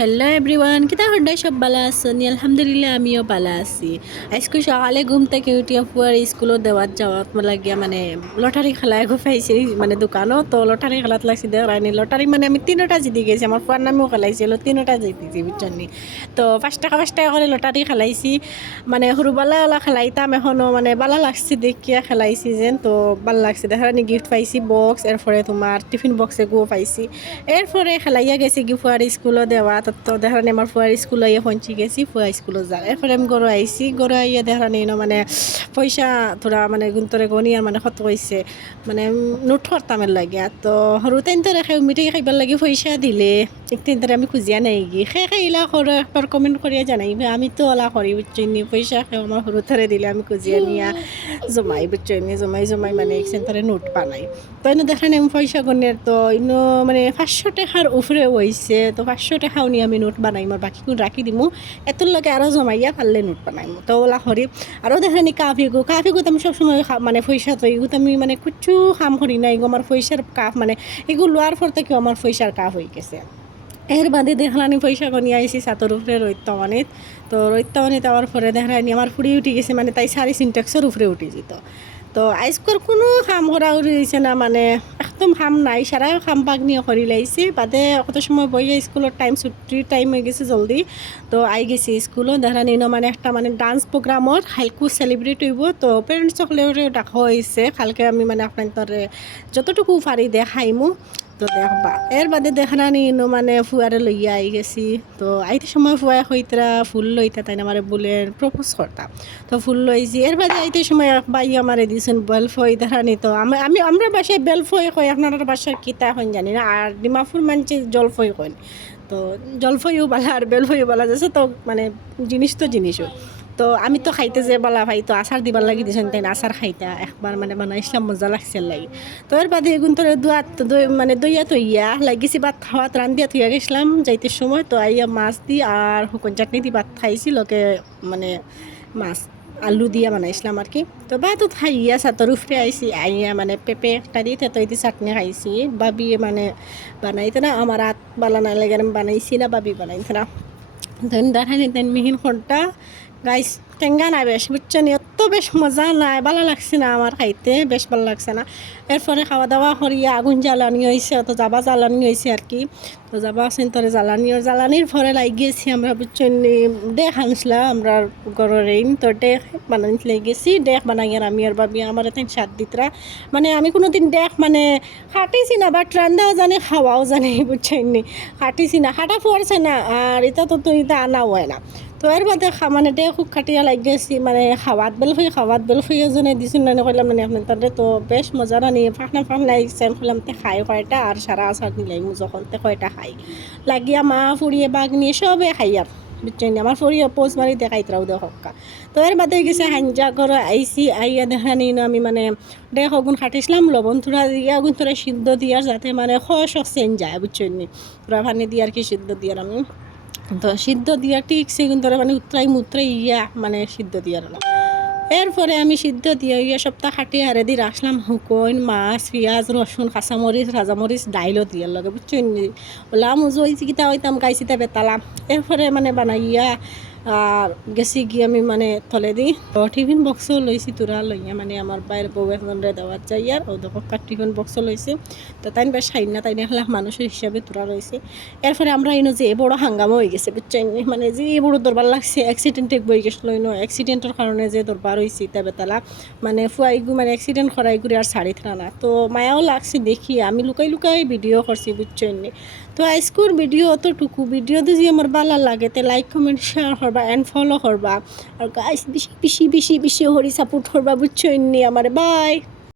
Hello everyone, কিতা হড্ডাই সব বালা আছেন? আলহামদুলিল্লাহ আমিও বালা আছি। আজকে সকালে ঘুম থেকে উঠিয়া ফুয়ার স্কুলত দেওয়াত যাওয়াত লাগিয়া মানে লটারি খেলা এগো পাইছি মানে দোকানও তো লটারি খেলাত লাগছি দেখ রানি লটারি মানে আমি 3টা জিতি গেছি। আমার ফুয়ার নামেও খেলাইছিল 3টা জিতিছি বুঝছেন। তো 5 টাকা করে লটারি খেলাইছি মানে সরুবালা ওলা খেলাইতাম এখনও মানে বালা লাগছে দেখিয়া খেলাইছি যেন তো ভাল লাগছে দেখা রানি গিফট পাইছি বক্স এরপরে তোমার টিফিন বক্স এগুলো পাইছি। এরপরে খেলাইয়া গেছি কি ফুয়ার স্কুলও দেওয়া তো দেখানি আমার ফুয়ার স্কুল আইয়া পৌঁছি গেছি ফুয়া স্কুলত যার এরপরে আমি গরু আইছি গরু আইয়া দেখানি মানে পয়সা থোড়া মানে গুন্তরে গনিয়ার মানে কত হয়েছে মানে নোট করতামের লাগিয়া তো সরু টাইম তো রেখে মিঠাই খাইবার লাগি পয়সা দিলে একদিন ধরে আমি খুঁজিয়া নাই গিয়ে খাইলা করো একবার কমেন্ট করিয়া জানাইবে আমি তো ওলা করি বুঝছি পয়সা খেয়ে আমার সরু ধরে দিলে আমি খুঁজিয়া নিয়া জমাই বুঝছি জমাই মানে এক সেন্টারে নোট বানাই তো এনে দেখানি আমি পয়সা গনের তো ইনো মানে 500 টাকার উপরে হয়েছে তো 500 টাকাও নিয়ে আমি নোট বানাইম আর বাকি কোন রাখি দিমু এতর লগে আরও জমাইয়া পারলে নোট বানাইম তো ওলা করি আরও দেখানি কাফিগো তো আমি সবসময় মানে পয়সা তো এগুলো আমি মানে কুচু কাম করি না এগুলো আমার পয়সার কাফ মানে এগুলো লোয়ার পর থেকে আমার পয়সার কাফ হয়ে গেছে। এর বাদে দেখলানি পয়সা কনি আইসি ছাতর উপরে রৈত্যমানিত তো রৈত্যমানিত আওয়ার পরে দেখলানি আমার ফুড়ি উঠি গেছে মানে তাই 4 সিনটেক্সের উপরে উঠি যেত তো আজকের কোনো কাম করা উঠেছে না মানে একদম কাম নাই সারা কাম পাক নিয়ে করি লাইছি বাদে কত সময় বইয়ে স্কুলের টাইম ছুটির টাইম হয়ে গেছে জলদি তো আই গেছি স্কুলও দেখলানি মানে একটা মানে ডান্স প্রোগ্রামত হালকু সেলিব্রেট হইব তো পেরেন্টস সকলেও ডাকা হয়েছে কালকে আমি মানে আপনার যতটুকু পারি দেখাইমু তো দেখবা এর বাদে দেখানি মানে ফুয়ারে লইয়া আই গেছি তো আইতে সময় ফুয়া হইতরা ফুল লইতা তাই আমার বলে প্রপোজ করতাম তো ফুল লইছি এর বাদে আইতে সময় বাই আমার দিয়েছেন বেলফই দেখানি তো আমরা বাসায় বেলফই কই আপনার বাসার কিতা হন জানি না আর ডিমাপুর মানছে জলফই কইন তো জলফইও বালা আর বেলফইও বালা যাচ্ছে তো মানে জিনিস তো জিনিসও তো আমি তো খাইতে যে বলা ভাই তো আচার দিবার লাগি দিয়েছেন তাই আচার খাইতা একবার মানে বানাইছিলাম মজা লাগছে লাগি তো এর বাদে এগুন তোর মানে দইয়া তৈয়া লাগিয়েছি ভাত খাওয়াত রান্ধিয়া থইয়া গেছিলাম যাইতে সময় তো আইয়া মাছ দি আর শুকন চাটনি দি ভাত খাইছি লোকে মানে মাছ আলু দিয়া বানাইছিলাম আর কি তো ভাত খাইয়া ছাতর উফরে আইসি আইয়া মানে পেঁপে একটা দিয়ে তেতো দিয়ে চাটনি খাইছি বাবি মানে বানাইতে না আমার হাত বালা না লাগে আমি বানাইছি না বাবি বানাইতে না ধন দেখানি তেন মিহিন খনটা গাইস টেঙ্গা নাই বেশ বুঝছেন এত বেশ মজা নাই ভালো লাগছে না আমার খাইতে বেশ ভালো লাগছে না এরপরে খাওয়া দাওয়া করিয়া আগুন জ্বালানি হয়েছে তো যাবা জ্বালানি হয়েছে আর কি তো যাবা সেন্তরে জ্বালানির পরে লাগিয়েছি আমরা বুঝছেন ডেক আনছিলাম আমরা ঘরের তো ডেক বানাইতে লেগেছি ডেক বানাইয়ার আমি আর বাবি আমার এত স্বাদ দিতরা মানে আমি কোনোদিন ডেক মানে খাটিছি না বাট রান্নাও জানি খাওয়াও জানি বুঝছেন খাটিছি না খাটা পড়ছে না আর এটা তো এটা আনাও হয় না তো এর বাদে মানে ডে খুব খাটিয়া লাগিয়েছি মানে খাওয়াত বেলফুই এজনে দিছিল না কইলাম মানে আপনার তাদের তো বেশ মজা রানি ফাঁকনা ইচ্ছেন কইলাম তে খাই কয়টা আর সারা আচার নিলাই যখন তে কয়টা খাই লাগিয়া মা ফুড়িয়ে বাঘ নিয়ে সবে খাই আর বুঝছেন আমার ফুড়িয়ে পোজ মারি দেখাইতরাও দেখা তো এর বাদে গেছে হাঞ্জা করে আইসি আইয়া দেখানি আমি মানে ডে হগুন খাটিছিলাম লবণ থোড়া দিয়ে আগুন থোড়া সিদ্ধ দিয়ার যাতে মানে খস চেন যায় বুঝছেন পুরা পানি দিয়ে আর কি সিদ্ধ দিয়ার আমি তো সিদ্ধ দিয়া ঠিক সেগুন ধরে মানে উতরাই ইয়া মানে সিদ্ধ দিয়ার না এরপরে আমি সিদ্ধ দিয়ে ইয়া সপ্তাহ খাটিয়ে হারে দিয়ে রাখলাম হুকইন মাছ পেঁয়াজ রসুন কাঁচামরিচ রাজামরিচ ডাইলও দিয়ার লগে বুঝছেন ওলাম উজো হয়েছি কিতা হইতাম গাইছিতা বেতালাম এরপরে মানে বানাইয়া আর গেছি গিয়ে আমি মানে তলে দিই তো টিফিন বক্সও লইছি তোরা লইয়া মানে আমার বাইরের বউ একজনরে দেওয়ার যাই আর ও দোকান টিফিন বক্সও লইছে তো তাই বেশ খাই না তাই না মানুষের হিসাবে তোরা রয়েছে এরপরে আমরা ইনো যে বড় হাঙ্গামা হয়ে গেছে বুঝছেন মানে যে বড় দরবার লাগছে অ্যাক্সিডেন্টে বই গেছিল ইনো অ্যাক্সিডেন্টের কারণে যে দরবার হয়েছে তা বেতালা মানে ফুয়াইগু মানে অ্যাক্সিডেন্ট করাই করে আর শাড়ি থানা তো মায়াও লাগছে দেখি আমি লুকাই ভিডিও করছি বুঝছেন তো আজকের ভিডিও অতটুকু ভিডিও যদি আমার ভালো লাগে তো লাইক কমেন্ট শেয়ার করবা এন্ড ফলো করবা আর গাইস বেশি হরি সাপোর্ট করবা বুঝছো আমার বাই।